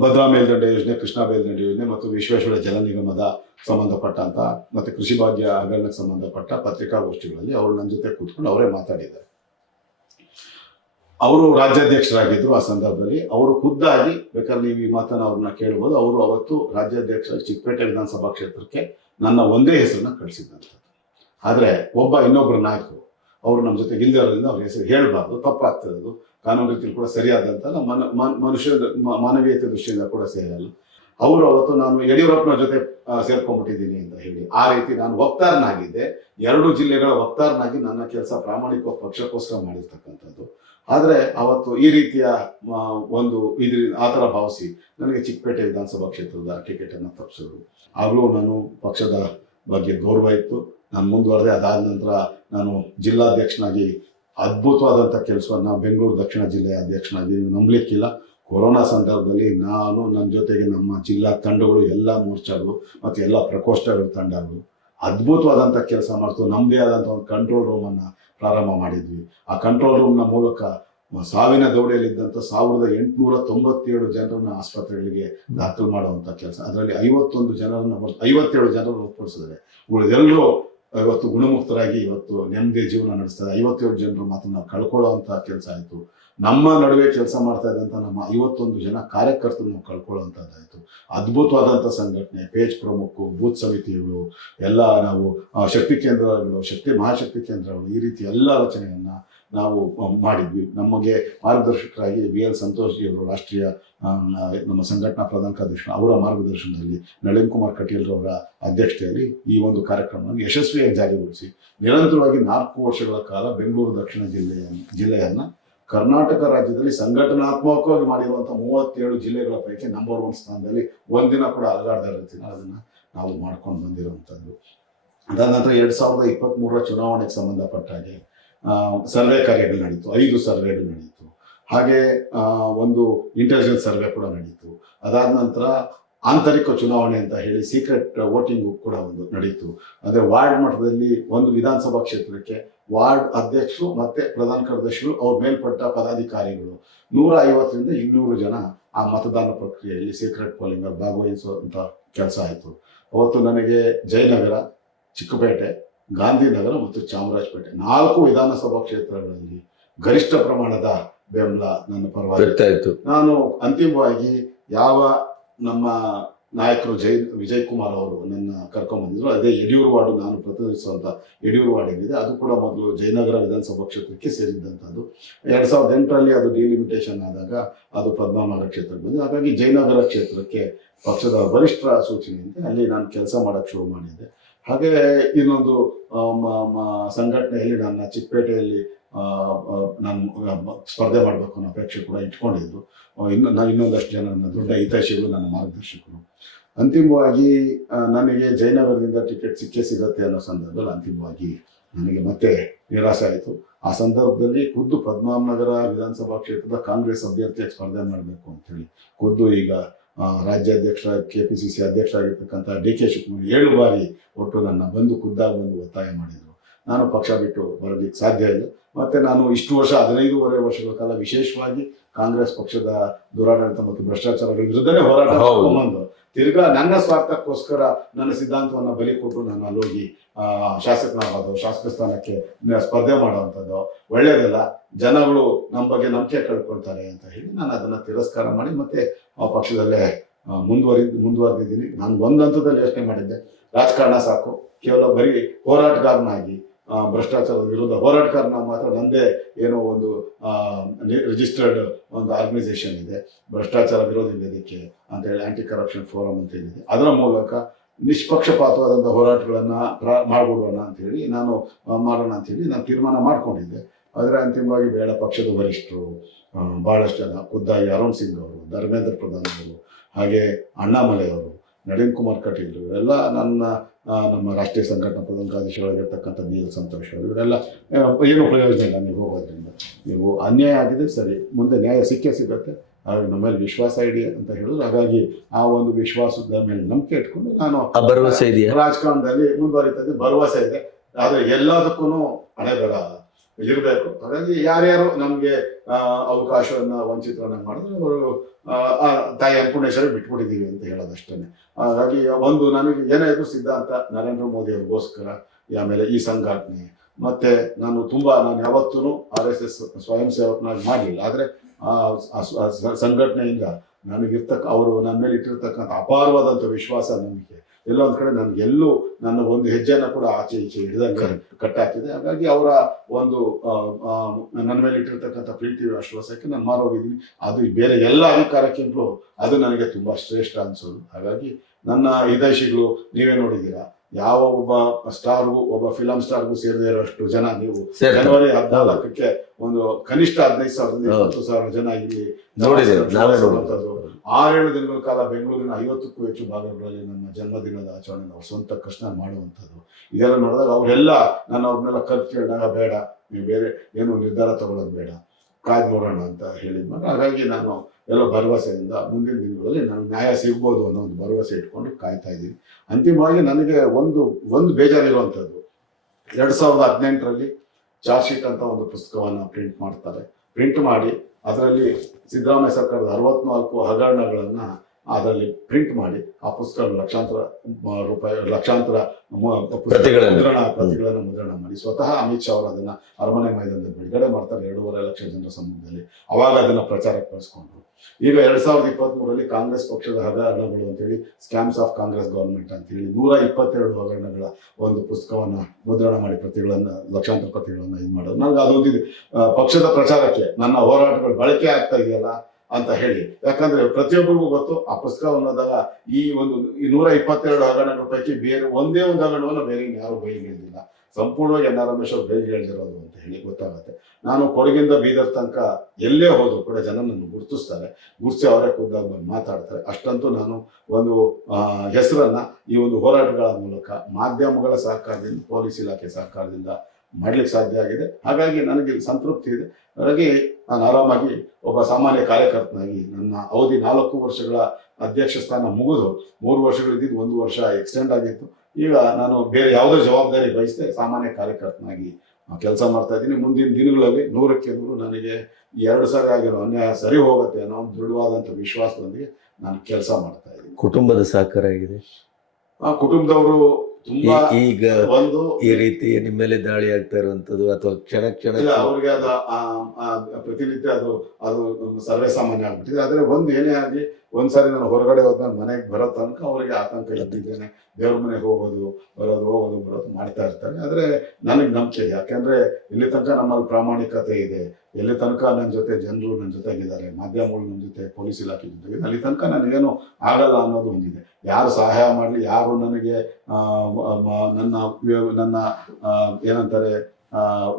ಭದ್ರಾ ಮೇಲ್ದಂಡೆ ಯೋಜನೆ, ಕೃಷ್ಣಾ ಮೇಲ್ದಂಡೆ ಯೋಜನೆ ಮತ್ತು ವಿಶ್ವೇಶ್ವರ ಜಲ ನಿಗಮದ ಸಂಬಂಧಪಟ್ಟಂಥ ಮತ್ತು ಕೃಷಿ ಭಾಗ್ಯ ಹಗರಣಕ್ಕೆ ಸಂಬಂಧಪಟ್ಟ ಪತ್ರಿಕಾಗೋಷ್ಠಿಗಳಲ್ಲಿ ಅವರು ನನ್ನ ಜೊತೆ ಕೂತ್ಕೊಂಡು ಅವರೇ ಮಾತಾಡಿದ್ದಾರೆ. ಅವರು ರಾಜ್ಯಾಧ್ಯಕ್ಷರಾಗಿದ್ದರು ಆ ಸಂದರ್ಭದಲ್ಲಿ. ಅವರು ಖುದ್ದಾಗಿ, ಬೇಕಾದ್ರೆ ನೀವು ಈ ಮಾತನ್ನು ಅವ್ರನ್ನ ಕೇಳ್ಬೋದು, ಅವರು ಅವತ್ತು ರಾಜ್ಯಾಧ್ಯಕ್ಷ ಚಿಕ್ಕಪೇಟೆ ವಿಧಾನಸಭಾ ಕ್ಷೇತ್ರಕ್ಕೆ ನನ್ನ ಒಂದೇ ಹೆಸರನ್ನ ಕಳಿಸಿದ್ದಂಥದ್ದು. ಆದರೆ ಇನ್ನೊಬ್ಬರು ನಾಯಕರು ಅವರು ನಮ್ಮ ಜೊತೆಗೆ ಇಲ್ದಿರೋದ್ರಿಂದ ಅವ್ರ ಹೆಸರು ಹೇಳಬಾರ್ದು, ತಪ್ಪಾಗ್ತಿರೋದು, ಕಾನೂನು ರೀತಿಯಲ್ಲಿ ಕೂಡ ಸರಿಯಾದಂಥ ಮಾನವೀಯತೆ ದೃಷ್ಟಿಯಿಂದ ಕೂಡ ಸರಿಯಲ್ಲ. ಅವರು ಅವತ್ತು ನಾನು ಯಡಿಯೂರಪ್ಪನ ಜೊತೆ ಸೇರ್ಕೊಂಡ್ಬಿಟ್ಟಿದ್ದೀನಿ ಅಂತ ಹೇಳಿ, ಆ ರೀತಿ ನಾನು ವಕ್ತಾರನಾಗಿದ್ದೆ, 2 ಜಿಲ್ಲೆಗಳ ವಕ್ತಾರನಾಗಿ ನನ್ನ ಕೆಲಸ ಪ್ರಾಮಾಣಿಕ ಪಕ್ಷಕ್ಕೋಸ್ಕರ ಮಾಡಿರ್ತಕ್ಕಂಥದ್ದು. ಆದರೆ ಅವತ್ತು ಈ ರೀತಿಯ ಆ ಥರ ಭಾವಿಸಿ ನನಗೆ ಚಿಕ್ಕಪೇಟೆ ವಿಧಾನಸಭಾ ಕ್ಷೇತ್ರದ ಟಿಕೆಟನ್ನು ತಪ್ಪಿಸಿದ್ರು. ಆಗಲೂ ನಾನು ಪಕ್ಷದ ಬಗ್ಗೆ ಗೌರವ ಇತ್ತು, ನಾನು ಮುಂದುವರೆದೆ. ಅದಾದ ನಂತರ ನಾನು ಜಿಲ್ಲಾಧ್ಯಕ್ಷನಾಗಿ ಅದ್ಭುತವಾದಂಥ ಕೆಲಸವನ್ನು ಬೆಂಗಳೂರು ದಕ್ಷಿಣ ಜಿಲ್ಲೆಯ ಅಧ್ಯಕ್ಷನಾಗಿ, ನೀವು ನಂಬಲಿಕ್ಕಿಲ್ಲ, ಕೊರೋನಾ ಸಂದರ್ಭದಲ್ಲಿ ನಾನು, ನನ್ನ ಜೊತೆಗೆ ನಮ್ಮ ಜಿಲ್ಲಾ ತಂಡಗಳು, ಎಲ್ಲ ಮೋರ್ಚಾಗಳು ಮತ್ತು ಎಲ್ಲ ಪ್ರಕೋಷ್ಠಗಳ ತಂಡಗಳು ಅದ್ಭುತವಾದಂಥ ಕೆಲಸ ಮಾಡ್ತು. ನಮ್ಮದೇ ಆದಂಥ ಒಂದು ಕಂಟ್ರೋಲ್ ರೂಮನ್ನು ಪ್ರಾರಂಭ ಮಾಡಿದ್ವಿ. ಆ ಕಂಟ್ರೋಲ್ ರೂಮ್ನ ಮೂಲಕ ಸಾವಿನ ದೌಡೆಯಲ್ಲಿದ್ದಂಥ 1897 ಜನರನ್ನು ಆಸ್ಪತ್ರೆಗಳಿಗೆ ದಾಖಲು ಮಾಡುವಂಥ ಕೆಲಸ, ಅದರಲ್ಲಿ 57 ಜನರನ್ನು ಹೊರತುಪಡಿಸಿದರೆ ಉಳಿದೆಲ್ಲರೂ ಇವತ್ತು ಗುಣಮುಕ್ತರಾಗಿ ಇವತ್ತು ನೆಮ್ಮದಿ ಜೀವನ ನಡೆಸ್ತಾರೆ. 57 ಜನರು ಮಾತ್ರ ನಾವು ಕಳ್ಕೊಳ್ಳೋವಂಥ ಕೆಲಸ ಆಯಿತು. ನಮ್ಮ ನಡುವೆ ಕೆಲಸ ಮಾಡ್ತಾ ಇದ್ದಂಥ ನಮ್ಮ 51 ಜನ ಕಾರ್ಯಕರ್ತರು ನಾವು ಕಳ್ಕೊಳ್ಳೋವಂಥದ್ದಾಯಿತು. ಅದ್ಭುತವಾದಂಥ ಸಂಘಟನೆ, ಪೇಜ್ ಪ್ರಮುಖರು, ಬೂತ್ ಸಮಿತಿಗಳು, ಎಲ್ಲ ನಾವು ಶಕ್ತಿ ಕೇಂದ್ರಗಳು, ಮಹಾಶಕ್ತಿ ಕೇಂದ್ರಗಳು, ಈ ರೀತಿ ಎಲ್ಲ ರಚನೆಯನ್ನು ನಾವು ಮಾಡಿದ್ವಿ. ನಮಗೆ ಮಾರ್ಗದರ್ಶಕರಾಗಿ BL ಸಂತೋಷ್ ಅವರು, ರಾಷ್ಟ್ರೀಯ ನಮ್ಮ ಸಂಘಟನಾ ಪ್ರಧಾನ ಕಾರ್ಯದರ್ಶಿ, ಅವರ ಮಾರ್ಗದರ್ಶನದಲ್ಲಿ ನಳಿನ್ ಕುಮಾರ್ ಕಟೀಲ್ರವರ ಅಧ್ಯಕ್ಷತೆಯಲ್ಲಿ ಈ ಒಂದು ಕಾರ್ಯಕ್ರಮವನ್ನು ಯಶಸ್ವಿಯಾಗಿ ಜಾರಿಗೊಳಿಸಿ ನಿರಂತರವಾಗಿ 4 ವರ್ಷಗಳ ಕಾಲ ಬೆಂಗಳೂರು ದಕ್ಷಿಣ ಜಿಲ್ಲೆಯನ್ನು ಕರ್ನಾಟಕ ರಾಜ್ಯದಲ್ಲಿ ಸಂಘಟನಾತ್ಮಕವಾಗಿ ಮಾಡಿರುವಂಥ 37 ಜಿಲ್ಲೆಗಳ ಪೈಕಿ ನಂಬರ್ 1 ಸ್ಥಾನದಲ್ಲಿ ಒಂದಿನ ಕೂಡ ಅಲಗಾಡದ ರೀತಿನ ಅದನ್ನು ನಾವು ಮಾಡ್ಕೊಂಡು ಬಂದಿರುವಂಥದ್ದು. ಅದಾದ ನಂತರ 2023 ಚುನಾವಣೆಗೆ ಸಂಬಂಧಪಟ್ಟ ಹಾಗೆ ಸರ್ವೆ ಕಾರ್ಯಗಳು ನಡೀತು, 5 ಸರ್ವೆಗಳು ನಡೀತು. ಹಾಗೆ ಒಂದು ಇಂಟೆಲಿಜೆನ್ಸ್ ಸರ್ವೆ ಕೂಡ ನಡೀತು. ಅದಾದ ನಂತರ ಆಂತರಿಕ ಚುನಾವಣೆ ಅಂತ ಹೇಳಿ ಸೀಕ್ರೆಟ್ ವೋಟಿಂಗು ಕೂಡ ಒಂದು ನಡೀತು. ಅಂದರೆ ವಾರ್ಡ್ ಮಟ್ಟದಲ್ಲಿ ಒಂದು ವಿಧಾನಸಭಾ ಕ್ಷೇತ್ರಕ್ಕೆ ವಾರ್ಡ್ ಅಧ್ಯಕ್ಷರು ಮತ್ತು ಪ್ರಧಾನ ಕಾರ್ಯದರ್ಶಿಗಳು, ಅವ್ರ ಮೇಲ್ಪಟ್ಟ ಪದಾಧಿಕಾರಿಗಳು 150ರಿಂದ 200 ಜನ ಆ ಮತದಾನ ಪ್ರಕ್ರಿಯೆಯಲ್ಲಿ ಸೀಕ್ರೆಟ್ ಪೋಲಿಂಗ್ ಭಾಗವಹಿಸುವಂಥ ಕೆಲಸ ಆಯಿತು. ಅವತ್ತು ನನಗೆ ಜಯನಗರ, ಚಿಕ್ಕಪೇಟೆ, ಗಾಂಧಿನಗರ ಮತ್ತು ಚಾಮರಾಜಪೇಟೆ 4 ವಿಧಾನಸಭಾ ಕ್ಷೇತ್ರಗಳಲ್ಲಿ ಗರಿಷ್ಠ ಪ್ರಮಾಣದ ಬೆಂಬಲ ನನ್ನ ಪರವಾಗಿ. ನಾನು ಅಂತಿಮವಾಗಿ ಯಾವ ನಮ್ಮ ನಾಯಕರು ವಿಜಯ್ ಕುಮಾರ್ ಅವರು ನನ್ನ ಕರ್ಕೊಂಡ್ಬಂದಿದ್ರು, ಅದೇ ಯಡಿಯೂರು ವಾರ್ಡು, ನಾನು ಪ್ರತಿನಿಧಿಸುವಂಥ ಯಡಿಯೂರು ವಾರ್ಡ್ ಏನಿದೆ ಅದು ಕೂಡ ಮೊದಲು ಜಯನಗರ ವಿಧಾನಸಭಾ ಕ್ಷೇತ್ರಕ್ಕೆ ಸೇರಿದ್ದಂಥದ್ದು. 2008ರಲ್ಲಿ ಅದು ಡಿಲಿಮಿಟೇಷನ್ ಆದಾಗ ಅದು ಪದ್ಮನಾಭ ಕ್ಷೇತ್ರಕ್ಕೆ ಬಂದಿದೆ. ಹಾಗಾಗಿ ಜಯನಗರ ಕ್ಷೇತ್ರಕ್ಕೆ ಪಕ್ಷದ ವರಿಷ್ಠರ ಸೂಚನೆಯಂತೆ ಅಲ್ಲಿ ನಾನು ಕೆಲಸ ಮಾಡೋಕ್ಕೆ ಶುರು ಮಾಡಿದ್ದೆ. ಹಾಗೆ ಇನ್ನೊಂದು ಸಂಘಟನೆಯಲ್ಲಿ ನನ್ನ ಚಿಕ್ಕಪೇಟೆಯಲ್ಲಿ ನಾನು ಸ್ಪರ್ಧೆ ಮಾಡಬೇಕು ಅನ್ನೋ ಅಪೇಕ್ಷೆ ಕೂಡ ಇಟ್ಕೊಂಡಿದ್ದು. ಇನ್ನೊಂದಷ್ಟು ಜನ ನನ್ನ ದೊಡ್ಡ ಹಿತೈಷಿಗಳು, ನನ್ನ ಮಾರ್ಗದರ್ಶಕರು. ಅಂತಿಮವಾಗಿ ನನಗೆ ಜಯನಗರದಿಂದ ಟಿಕೆಟ್ ಸಿಗತ್ತೆ ಅನ್ನೋ ಸಂದರ್ಭದಲ್ಲಿ ಅಂತಿಮವಾಗಿ ನನಗೆ ಮತ್ತೆ ನಿರಾಸೆ ಆಯಿತು. ಆ ಸಂದರ್ಭದಲ್ಲಿ ಖುದ್ದು ಪದ್ಮನಾಭನಗರ ವಿಧಾನಸಭಾ ಕ್ಷೇತ್ರದ ಕಾಂಗ್ರೆಸ್ ಅಭ್ಯರ್ಥಿಯಾಗಿ ಸ್ಪರ್ಧೆ ಮಾಡಬೇಕು ಅಂತೇಳಿ ಖುದ್ದು ಈಗ ರಾಜ್ಯಾಧ್ಯಕ್ಷ KPCC ಅಧ್ಯಕ್ಷ ಆಗಿರ್ತಕ್ಕಂಥ DK ಶಿವಕುಮಾರ್ 7 ಬಾರಿ ಒಟ್ಟು ನನ್ನ ಖುದ್ದಾಗಿ ಬಂದು ಒತ್ತಾಯ ಮಾಡಿದರು. ನಾನು ಪಕ್ಷ ಬಿಟ್ಟು ಬರೋದಕ್ಕೆ ಸಾಧ್ಯ ಇಲ್ಲ. ಮತ್ತು ನಾನು ಇಷ್ಟು ವರ್ಷ 15.5 ವರ್ಷಗಳ ಕಾಲ ವಿಶೇಷವಾಗಿ ಕಾಂಗ್ರೆಸ್ ಪಕ್ಷದ ದುರಾಡಳಿತ ಮತ್ತು ಭ್ರಷ್ಟಾಚಾರಗಳ ವಿರುದ್ಧನೇ ಹೋರಾಟ ಬಂದು ತಿರ್ಗಾ ನನ್ನ ಸ್ವಾರ್ಥಕ್ಕೋಸ್ಕರ ನನ್ನ ಸಿದ್ಧಾಂತವನ್ನು ಬಲಿ ಕೊಟ್ಟು ನಾನು ಅಲ್ಲೋಗಿ ಶಾಸಕ ಸ್ಥಾನಕ್ಕೆ ಸ್ಪರ್ಧೆ ಮಾಡುವಂಥದ್ದು ಒಳ್ಳೆಯದಲ್ಲ, ಜನಗಳು ನಮ್ಮ ಬಗ್ಗೆ ನಂಬಿಕೆ ಕಳ್ಕೊಳ್ತಾರೆ ಅಂತ ಹೇಳಿ ನಾನು ಅದನ್ನು ತಿರಸ್ಕಾರ ಮಾಡಿ ಮತ್ತೆ ಆ ಪಕ್ಷದಲ್ಲೇ ಮುಂದುವರೆದಿದ್ದೀನಿ. ನಾನು ಒಂದು ಹಂತದಲ್ಲಿ ಯೋಚನೆ ಮಾಡಿದ್ದೆ, ರಾಜಕಾರಣ ಸಾಕು, ಕೇವಲ ಬರೀ ಹೋರಾಟಗಾರನಾಗಿ ಭ್ರಷ್ಟಾಚಾರದ ವಿರುದ್ಧ ಹೋರಾಟಗಾರನ ಮಾತ್ರ ನಂದೇ ಏನೋ ಒಂದು ರಿಜಿಸ್ಟರ್ಡ್ ಒಂದು ಆರ್ಗನೈಸೇಷನ್ ಇದೆ, ಭ್ರಷ್ಟಾಚಾರ ವಿರೋಧಿ ವೇದಿಕೆ ಅಂತ ಹೇಳಿ, ಆಂಟಿ ಕರಪ್ಷನ್ ಫೋರಮ್ ಅಂತ ಏನಿದೆ, ಅದರ ಮೂಲಕ ನಿಷ್ಪಕ್ಷಪಾತವಾದಂಥ ಹೋರಾಟಗಳನ್ನು ಮಾಡ್ಬಿಡೋಣ ಅಂಥೇಳಿ ಮಾಡೋಣ ಅಂಥೇಳಿ ನಾನು ತೀರ್ಮಾನ ಮಾಡ್ಕೊಂಡಿದ್ದೆ. ಆದರೆ ಅಂತಿಮವಾಗಿ ಬೇಡ, ಪಕ್ಷದ ವರಿಷ್ಠರು ಭಾಳಷ್ಟು ಜನ, ಖುದ್ದಾಗಿ ಅರುಣ್ ಸಿಂಗ್ ಅವರು, ಧರ್ಮೇಂದ್ರ ಪ್ರಧಾನ್ ಅವರು, ಹಾಗೆ ಅಣ್ಣಾಮಲೈ ಅವರು, ನಳಿನ್ ಕುಮಾರ್ ಕಟೀಲ್ ಇವರೆಲ್ಲ ನಮ್ಮ ರಾಷ್ಟ್ರೀಯ ಸಂಘಟನಾ ಪ್ರಧಾನ ಕಾರ್ಯದರ್ಶಿಗಳಾಗಿರ್ತಕ್ಕಂಥ BL ಸಂತೋಷ್ ಅವರು, ಇವರೆಲ್ಲ ಏನೂ ಪ್ರಯೋಜನ ಇಲ್ಲ, ನೀವು ಹೋಗೋದ್ರಿಂದ ನೀವು ಅನ್ಯಾಯ ಆಗಿದೆ, ಸರಿ, ಮುಂದೆ ನ್ಯಾಯ ಸಿಗುತ್ತೆ, ಹಾಗಾಗಿ ನಮ್ಮ ಮೇಲೆ ವಿಶ್ವಾಸ ಇಡಿ ಅಂತ ಹೇಳಿದ್ರು. ಹಾಗಾಗಿ ಆ ಒಂದು ವಿಶ್ವಾಸದ ಮೇಲೆ ನಂಬಿಕೆ ಇಟ್ಕೊಂಡು ನಾನು ಭರವಸೆ ಇದೆಯಾ ರಾಜಕಾರಣದಲ್ಲಿ ಮುಂದುವರಿತದೆ, ಭರವಸೆ ಇದೆ. ಆದರೆ ಎಲ್ಲದಕ್ಕೂ ಹಣೆ ಬರ ಇರಬೇಕು. ಹಾಗಾಗಿ ಯಾರ್ಯಾರು ನಮಗೆ ಅವಕಾಶವನ್ನು ವಂಚಿತರನ್ನ ಮಾಡಿದ್ರೆ ಅವರು ತಾಯಿ ಅನ್ನಪೂರ್ಣೇಶ್ವರಿ ಬಿಟ್ಬಿಟ್ಟಿದ್ದೀವಿ ಅಂತ ಹೇಳೋದಷ್ಟೇ. ಹಾಗಾಗಿ ಒಂದು ನನಗೆ ಏನಾಯಿತು ಸಿದ್ಧಾಂತ ನರೇಂದ್ರ ಮೋದಿ ಅವ್ರಿಗೋಸ್ಕರ, ಆಮೇಲೆ ಈ ಸಂಘಟನೆ, ಮತ್ತೆ ನಾನು ಯಾವತ್ತೂ RSS ಸ್ವಯಂ ಸೇವಕನಾಗಿ ಮಾಡಲಿಲ್ಲ. ಆದರೆ ಸಂಘಟನೆಯಿಂದ ಅವರು ನನ್ನ ಮೇಲೆ ಇಟ್ಟಿರ್ತಕ್ಕಂಥ ಅಪಾರವಾದಂಥ ವಿಶ್ವಾಸ, ನಂಬಿಕೆ ಎಲ್ಲೋ ಒಂದು ಕಡೆ ನನಗೆಲ್ಲೂ ನನ್ನ ಒಂದು ಹೆಜ್ಜೆನ ಕೂಡ ಆಚೆ ಈಚೆ ಹಿಡಿದಂಗೆ ಕಟ್ಟಾಕಿದೆ. ಹಾಗಾಗಿ ಅವರ ಒಂದು ನನ್ನ ಮೇಲೆ ಇಟ್ಟಿರ್ತಕ್ಕಂಥ ಪ್ರೀತಿ ವಿಶ್ವಾಸಕ್ಕೆ ನಾನು ಮಾರೋಗಿದ್ದೀನಿ. ಅದು ಬೇರೆ ಎಲ್ಲ ಅಧಿಕಾರಕ್ಕಿಂತಲೂ ಅದು ನನಗೆ ತುಂಬ ಶ್ರೇಷ್ಠ ಅನಿಸೋದು. ಹಾಗಾಗಿ ನನ್ನ ಹಿತೈಷಿಗಳು ನೀವೇ ನೋಡಿದ್ದೀರಾ, ಯಾವ ಒಬ್ಬ ಸ್ಟಾರ್ಗೂ, ಒಬ್ಬ ಫಿಲಂ ಸ್ಟಾರ್ಗೂ ಸೇರದೇ ಇರೋಷ್ಟು ಜನ ನೀವು ಜನವರಿ 14ಕ್ಕೆ ಒಂದು ಕನಿಷ್ಠ 15,000 20,000 ಜನ ಇಲ್ಲಿ ನೋಡಿರುವಂಥದ್ದು. 6-7 ದಿನಗಳ ಕಾಲ ಬೆಂಗಳೂರಿನ 50ಕ್ಕೂ ಹೆಚ್ಚು ಭಾಗಗಳಲ್ಲಿ ನಮ್ಮ ಜನ್ಮದಿನದ ಆಚರಣೆ ನಾವು ಸ್ವಂತ ಕೃಷ್ಣ ಮಾಡುವಂಥದ್ದು. ಇದೆಲ್ಲ ನೋಡಿದಾಗ ಅವರೆಲ್ಲ ಅವ್ರನ್ನೆಲ್ಲ ಕರ್ತು ಕೇಳಿದಾಗ ಬೇಡ, ನೀವು ಬೇರೆ ಏನು ನಿರ್ಧಾರ ತಗೊಳ್ಳೋದು ಬೇಡ, ಕಾಯ್ದು ನೋಡೋಣ ಅಂತ ಹೇಳಿದ್ಮೇಲೆ, ಹಾಗಾಗಿ ನಾನು ಎಲ್ಲ ಭರವಸೆಯಿಂದ ಮುಂದಿನ ದಿನಗಳಲ್ಲಿ ನನಗೆ ನ್ಯಾಯ ಸಿಗ್ಬೋದು ಅನ್ನೋ ಒಂದು ಭರವಸೆ ಇಟ್ಕೊಂಡು ಕಾಯ್ತಾ ಇದ್ದೀನಿ. ಅಂತಿಮವಾಗಿ ನನಗೆ ಒಂದು ಬೇಜಾರಿರುವಂಥದ್ದು, 2018ರಲ್ಲಿ ಚಾರ್ಜ್ ಶೀಟ್ ಅಂತ ಒಂದು ಪುಸ್ತಕವನ್ನು ಪ್ರಿಂಟ್ ಮಾಡಿ ಅದರಲ್ಲಿ ಸಿದ್ದರಾಮಯ್ಯ ಸರ್ಕಾರದ 64 ಹಗರಣಗಳನ್ನು ಅದರಲ್ಲಿ ಪ್ರಿಂಟ್ ಮಾಡಿ ಆ ಪುಸ್ತಕ ಲಕ್ಷಾಂತರ ಪ್ರತಿಗಳನ್ನು ಮುದ್ರಣ ಮಾಡಿ ಸ್ವತಃ ಅಮಿತ್ ಶಾ ಅವರು ಅದನ್ನ ಅರಮನೆ ಮೈದಾನದಲ್ಲಿ ಬಿಡುಗಡೆ ಮಾಡ್ತಾರೆ 2.5 ಲಕ್ಷ ಜನರ ಸಮ್ಮುಖದಲ್ಲಿ. ಅವಾಗ ಅದನ್ನ ಪ್ರಚಾರಕ್ಕೆ ಬಳಸ್ಕೊಂಡ್ರು. ಈಗ 2023ರಲ್ಲಿ ಕಾಂಗ್ರೆಸ್ ಪಕ್ಷದ ಹಗರಣಗಳು ಅಂತೇಳಿ ಸ್ಕ್ಯಾಮ್ಸ್ ಆಫ್ ಕಾಂಗ್ರೆಸ್ ಗವರ್ಮೆಂಟ್ ಅಂತ ಹೇಳಿ 122 ಹಗರಣಗಳ ಒಂದು ಪುಸ್ತಕವನ್ನ ಮುದ್ರಣ ಮಾಡಿ ಲಕ್ಷಾಂತರ ಪ್ರತಿಗಳನ್ನ ಇದು ಮಾಡೋದು. ನನಗೆ ಅದೊಂದಿದೆ, ಪಕ್ಷದ ಪ್ರಚಾರಕ್ಕೆ ನನ್ನ ಹೋರಾಟಗಳು ಬಳಕೆ ಆಗ್ತಾ ಇದೆಯಲ್ಲ ಅಂತ ಹೇಳಿ. ಯಾಕಂದ್ರೆ ಪ್ರತಿಯೊಬ್ಬರಿಗೂ ಗೊತ್ತು, ಆ ಪುಸ್ತಕ ಅನ್ನೋದಾಗ ಈ 122 ಹಗರಣಗಳ ಪೈಕಿ ಬೇರೆ ಒಂದೇ ಒಂದು ಹಗರಣವನ್ನು ಬೇರೆ ಯಾರು ಬಯಲಿಗೆ ಹೇಳಿಲ್ಲ, ಸಂಪೂರ್ಣವಾಗಿ ಎನ್ ಆರ್ ರಮೇಶ್ ಅವರು ಬಯಲಿಗೆ ಹೇಳಿರೋದು ಅಂತ ಹೇಳಿ ಗೊತ್ತಾಗುತ್ತೆ. ನಾನು ಕೊಡಗಿಂದ ಬೀದರ್ ತನಕ ಎಲ್ಲೇ ಹೋದ್ರು ಕೂಡ ಜನ ನನ್ನ ಗುರ್ತಿಸಿ ಅವರೇ ಖುದ್ದಾಗಿ ಬಂದು ಮಾತಾಡ್ತಾರೆ. ಅಷ್ಟಂತೂ ನಾನು ಒಂದು ಹೆಸರನ್ನ ಈ ಒಂದು ಹೋರಾಟಗಳ ಮೂಲಕ, ಮಾಧ್ಯಮಗಳ ಸಹಕಾರದಿಂದ, ಪೊಲೀಸ್ ಇಲಾಖೆ ಸಹಕಾರದಿಂದ ಮಾಡ್ಲಿಕ್ಕೆ ಸಾಧ್ಯ ಆಗಿದೆ. ಹಾಗಾಗಿ ನನಗೆ ಸಂತೃಪ್ತಿ ಇದೆ. ಹಾಗಾಗಿ ನಾನು ಆರಾಮಾಗಿ ಒಬ್ಬ ಸಾಮಾನ್ಯ ಕಾರ್ಯಕರ್ತನಾಗಿ ನನ್ನ ಅವಧಿ 4 ವರ್ಷಗಳ ಅಧ್ಯಕ್ಷ ಸ್ಥಾನ ಮುಗಿದು 3 ವರ್ಷಗಳಿದ್ದು 1 ವರ್ಷ ಎಕ್ಸ್ಟೆಂಡ್ ಆಗಿತ್ತು. ಈಗ ನಾನು ಬೇರೆ ಯಾವುದೇ ಜವಾಬ್ದಾರಿ ವಹಿಸದೆ ಸಾಮಾನ್ಯ ಕಾರ್ಯಕರ್ತನಾಗಿ ಕೆಲಸ ಮಾಡ್ತಾ ಇದ್ದೀನಿ. ಮುಂದಿನ ದಿನಗಳಲ್ಲಿ 100ಕ್ಕೆ 100 ನನಗೆ 2 ಸಾರಿ ಆಗಿರೋ ಅನ್ಯಾಯ ಸರಿ ಹೋಗುತ್ತೆ ಅನ್ನೋ ದೃಢವಾದಂಥ ವಿಶ್ವಾಸದೊಂದಿಗೆ ನಾನು ಕೆಲಸ ಮಾಡ್ತಾ ಇದ್ದೀನಿ. ಕುಟುಂಬದ ಸಹಕಾರ ಆಗಿದೆ. ಕುಟುಂಬದವರು ತುಂಬಾ ಈಗ ಒಂದು ಈ ರೀತಿ ನಿಮ್ಮ ಮೇಲೆ ದಾಳಿ ಆಗ್ತಾ ಇರುವಂತದ್ದು ಅಥವಾ ಕ್ಷಣ ಅವ್ರಿಗೆ ಪ್ರತಿನಿತ್ಯ ಅದು ಸರ್ವೇ ಸಾಮಾನ್ಯ ಆಗ್ಬಿಟ್ಟಿದೆ. ಆದ್ರೆ ಏನೇ ಆಗಲಿ, ಒಂದ್ಸಾರಿ ನಾನು ಹೊರಗಡೆ ಹೋದ್ಮೇಲೆ ಮನೆಗೆ ಬರೋ ತನಕ ಅವರಿಗೆ ಆತಂಕ ಇದ್ದಿದ್ದೇನೆ. ದೇವ್ರ ಮನೆಗೆ ಬರೋದು ಮಾಡ್ತಾ ಇರ್ತಾರೆ. ಆದ್ರೆ ನನಗೆ ನಂಬಿಕೆ, ಯಾಕೆಂದ್ರೆ ಇಲ್ಲಿ ತನಕ ನಮ್ಮಲ್ಲಿ ಪ್ರಾಮಾಣಿಕತೆ ಇದೆ, ಎಲ್ಲಿ ತನಕ ನನ್ನ ಜೊತೆ ಜನರು ನನ್ನ ಜೊತೆಗಿದ್ದಾರೆ, ಮಾಧ್ಯಮಗಳು ನನ್ನ ಜೊತೆ, ಪೊಲೀಸ್ ಇಲಾಖೆ ಜೊತೆಗೆ, ಅಲ್ಲಿ ತನಕ ನನಗೇನು ಆಗಲ್ಲ ಅನ್ನೋದು ಒಂದಿದೆ. ಯಾರು ಸಹಾಯ ಮಾಡಲಿ, ಯಾರು ನನಗೆ ನನ್ನ ಏನಂತಾರೆ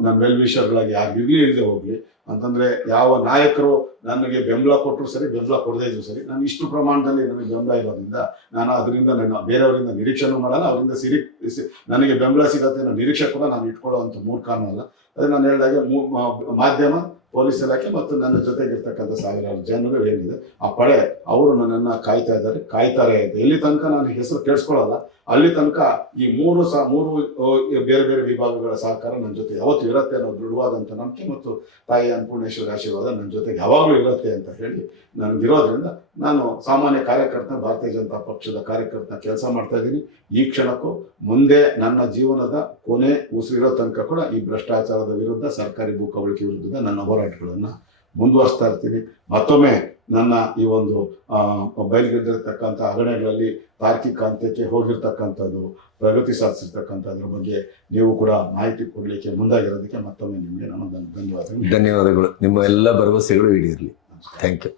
ನನ್ನ ವೆಲ್ ವಿಷರ್ಗಳಾಗಿ ಯಾರು ಇಲ್ಲದೆ ಹೋಗ್ಲಿ ಅಂತಂದ್ರೆ, ಯಾವ ನಾಯಕರು ನನಗೆ ಬೆಂಬಲ ಕೊಟ್ಟರು ಸರಿ, ಬೆಂಬಲ ಕೊಡದೇ ಇದ್ರು ಸರಿ, ನಾನು ಇಷ್ಟು ಪ್ರಮಾಣದಲ್ಲಿ ನನಗೆ ಬೆಂಬಲ ಇರೋದ್ರಿಂದ ನಾನು ಅದರಿಂದ ಬೇರೆಯವರಿಂದ ನಿರೀಕ್ಷೆನೂ ಮಾಡಲ್ಲ. ಅವರಿಂದ ನನಗೆ ಬೆಂಬಲ ಸಿಗತ್ತೆ ಅನ್ನೋ ನಿರೀಕ್ಷೆ ಕೂಡ ನಾನು ಇಟ್ಕೊಳ್ಳೋವಂಥ ಮೂರ್ಖನೂ ಅಲ್ಲ. ಅದೇ ನಾನು ಹೇಳಿದಾಗೆ ಮಾಧ್ಯಮ, ಪೊಲೀಸ್ ಇಲಾಖೆ ಮತ್ತು ನನ್ನ ಜೊತೆಗಿರ್ತಕ್ಕಂಥ ಸಾವಿರಾರು ಜನರು ಏನಿದೆ ಆ ಪಡೆ, ಅವರು ನನ್ನನ್ನು ಕಾಯ್ತಾರೆ ಅಂತ. ಎಲ್ಲಿ ತನಕ ನಾನು ಹೆಸರು ಕೇಳಿಸ್ಕೊಳ್ಳಲ್ಲ, ಅಲ್ಲಿ ತನಕ ಈ ಮೂರು ಬೇರೆ ಬೇರೆ ವಿಭಾಗಗಳ ಸಹಕಾರ ನನ್ನ ಜೊತೆ ಯಾವತ್ತೂ ಇರುತ್ತೆ ಅನ್ನೋ ದೃಢವಾದಂಥ ನಂಬಿಕೆ ಮತ್ತು ತಾಯಿ ಅನ್ನಪೂರ್ಣೇಶ್ವರಿ ಆಶೀರ್ವಾದ ನನ್ನ ಜೊತೆಗೆ ಯಾವಾಗಲೂ ಇರುತ್ತೆ ಅಂತ ಹೇಳಿ ನನಗಿರೋದ್ರಿಂದ ನಾನು ಸಾಮಾನ್ಯ ಕಾರ್ಯಕರ್ತ, ಭಾರತೀಯ ಜನತಾ ಪಕ್ಷದ ಕಾರ್ಯಕರ್ತ ಕೆಲಸ ಮಾಡ್ತಾ ಇದ್ದೀನಿ. ಈ ಕ್ಷಣಕ್ಕೂ ಮುಂದೆ ನನ್ನ ಜೀವನದ ಕೊನೆ ಉಸಿರಿರೋ ತನಕ ಕೂಡ ಈ ಭ್ರಷ್ಟಾಚಾರದ ವಿರುದ್ಧ, ಸರ್ಕಾರಿ ಭೂ ಕಬಳಿಕೆ ವಿರುದ್ಧ ನನ್ನ ಹೋರಾಟಗಳನ್ನು ಮುಂದುವರಿಸ್ತಾ ಇರ್ತೀನಿ. ಮತ್ತೊಮ್ಮೆ ನನ್ನ ಈ ಒಂದು ಬಯಲಿಗೆದಿರ್ತಕ್ಕಂಥ ಹಗರಣಗಳಲ್ಲಿ ತಾರ್ಕಿಕ ಅಂತ್ಯಕ್ಕೆ ಹೋಗಿರ್ತಕ್ಕಂಥದ್ದು, ಪ್ರಗತಿ ಸಾಧಿಸಿರ್ತಕ್ಕಂಥದ್ರ ಬಗ್ಗೆ ನೀವು ಕೂಡ ಮಾಹಿತಿ ಕೊಡಲಿಕ್ಕೆ ಮುಂದಾಗಿರೋದಕ್ಕೆ ಮತ್ತೊಮ್ಮೆ ನಿಮಗೆ ನಾನು ಧನ್ಯವಾದಗಳು. ಧನ್ಯವಾದಗಳು. ನಿಮ್ಮ ಎಲ್ಲ ಭರವಸೆಗಳು ಈಡೇರಲಿ. Thank you.